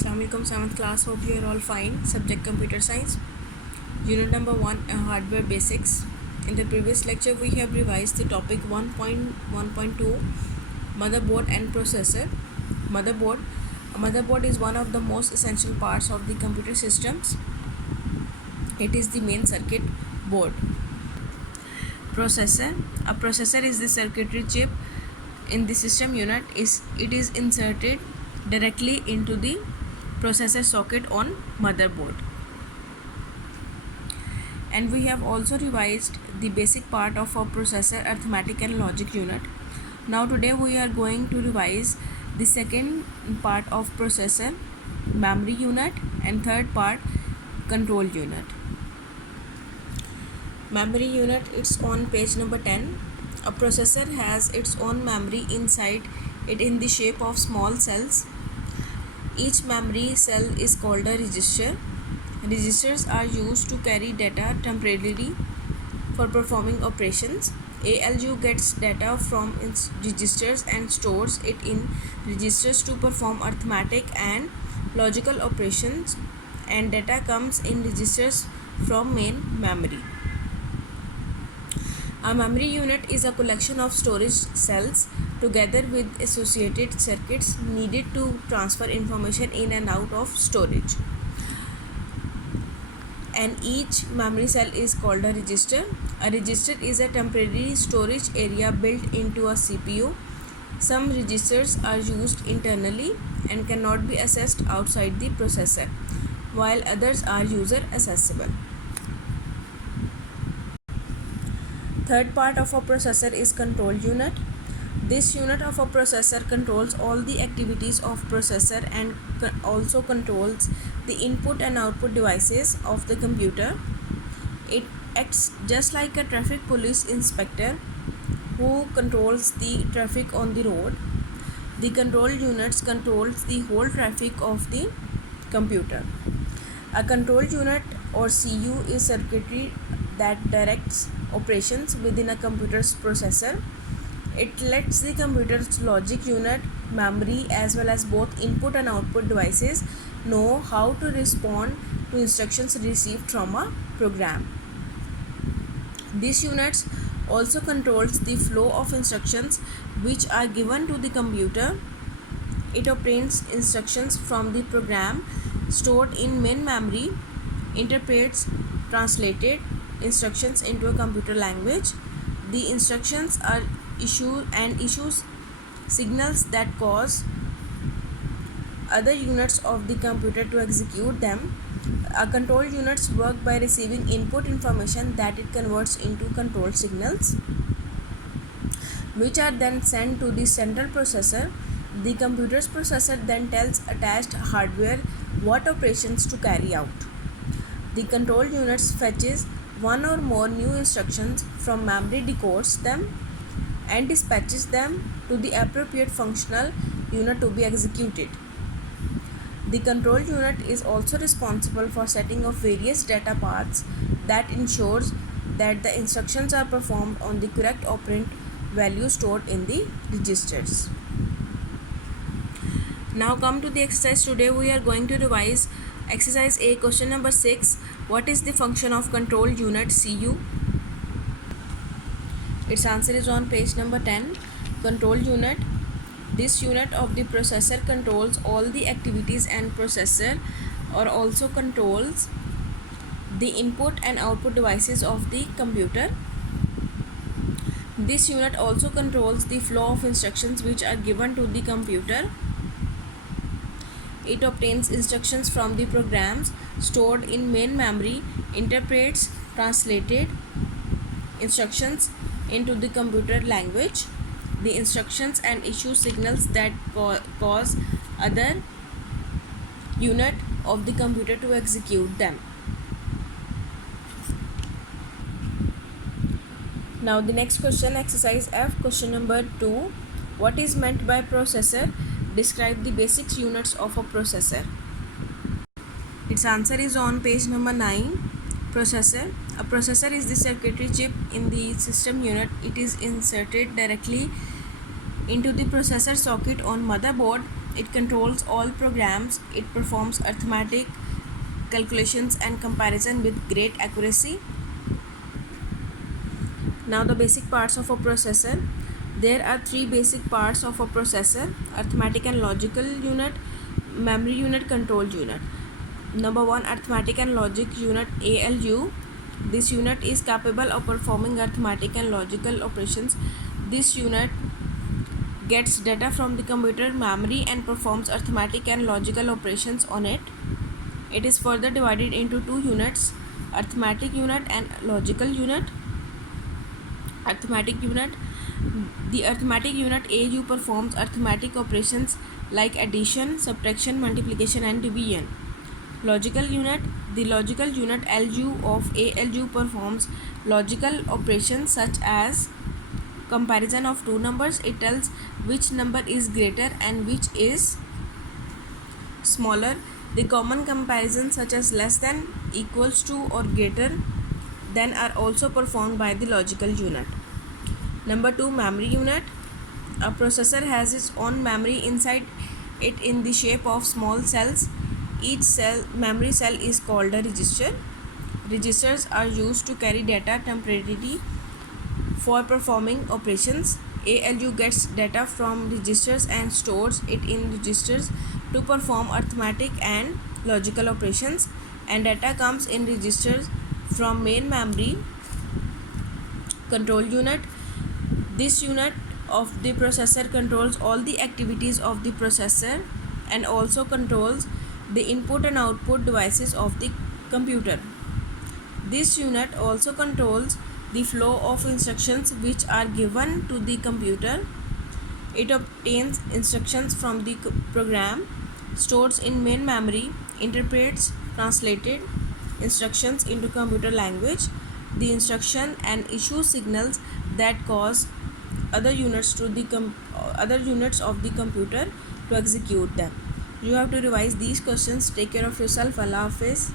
Assalamualaikum 7th class. Hope you are all fine. Subject computer science. Unit number 1 hardware basics. In the previous lecture we have revised the topic 1.1.2 motherboard and processor. Motherboard. A motherboard is one of the most essential parts of the computer systems. It is the main circuit board. Processor. A processor is the circuitry chip in the system unit. It is inserted directly into the processor socket on motherboard. And we have also revised the basic part of our processor, arithmetic and logic unit. Now today we are going to revise the second part of processor, memory unit, and third part, control unit. Memory unit, it's on page number 10. A processor has its own memory inside it in the shape of small cells. Each memory cell is called a register. Registers are used to carry data temporarily for performing operations. ALU gets data from its registers and stores it in registers to perform arithmetic and logical operations, and data comes in registers from main memory. A memory unit is a collection of storage cells together with associated circuits needed to transfer information in and out of storage. And each memory cell is called a register. A register is a temporary storage area built into a CPU. Some registers are used internally and cannot be accessed outside the processor, while others are user accessible. Third part of a processor is control unit. This unit of a processor controls all the activities of processor and also controls the input and output devices of the computer. It acts just like a traffic police inspector who controls the traffic on the road. The control units controls the whole traffic of the computer. A control unit or CU is circuitry that directs operations within a computer's processor. It lets the computer's logic unit, memory, as well as both input and output devices know how to respond to instructions received from a program. This unit also controls the flow of instructions which are given to the computer. It obtains instructions from the program stored in main memory, interprets translated instructions into a computer language. The instructions are issues signals that cause other units of the computer to execute them. A control units work by receiving input information that it converts into control signals, which are then sent to the central processor. The computer's processor then tells attached hardware what operations to carry out. The control units fetches one or more new instructions from memory, decodes them, and dispatches them to the appropriate functional unit to be executed. The control unit is also responsible for setting of various data paths that ensures that the instructions are performed on the correct operand value stored in the registers. Now come to the exercise. Today we are going to revise exercise A, question number 6. What is the function of control unit CU? Its answer is on page number 10. Control unit. This unit of the processor controls all the activities and processor or also controls the input and output devices of the computer. This unit also controls the flow of instructions which are given to the computer. It obtains instructions from the programs stored in main memory, interprets translated instructions into the computer language. The instructions and issue signals that cause other unit of the computer to execute them. Now the next question, exercise F, question number 2. What is meant by processor? Describe the basic units of a processor. Its answer is on page number 9. Processor. A processor is the circuitry chip in the system unit. It is inserted directly into the processor socket on motherboard. It controls all programs. It performs arithmetic calculations and comparison with great accuracy. Now the basic parts of a processor. There are three basic parts of a processor: arithmetic and logical unit, memory unit, control unit. Number 1, arithmetic and logic unit, ALU. This unit is capable of performing arithmetic and logical operations. This unit gets data from the computer memory and performs arithmetic and logical operations on it. It is further divided into two units: arithmetic unit and logical unit. Arithmetic unit. The arithmetic unit AU performs arithmetic operations like addition, subtraction, multiplication and division. Logical unit. The logical unit LU of ALU performs logical operations such as comparison of two numbers. It tells which number is greater and which is smaller. The common comparisons such as less than, equals to or greater than are also performed by the logical unit. Number 2, memory unit. A processor has its own memory inside it in the shape of small cells. Each memory cell is called a register. Registers are used to carry data temporarily for performing operations. ALU gets data from registers and stores it in registers to perform arithmetic and logical operations, and data comes in registers from main memory. Control unit. This unit of the processor controls all the activities of the processor and also controls the input and output devices of the computer. This unit also controls the flow of instructions which are given to the computer. It obtains instructions from the program, stores in main memory, interprets translated instructions into computer language, the instruction, and issues signals that cause other units of the computer to execute them. You have to revise these questions. Take care of yourself. Allah Hafiz.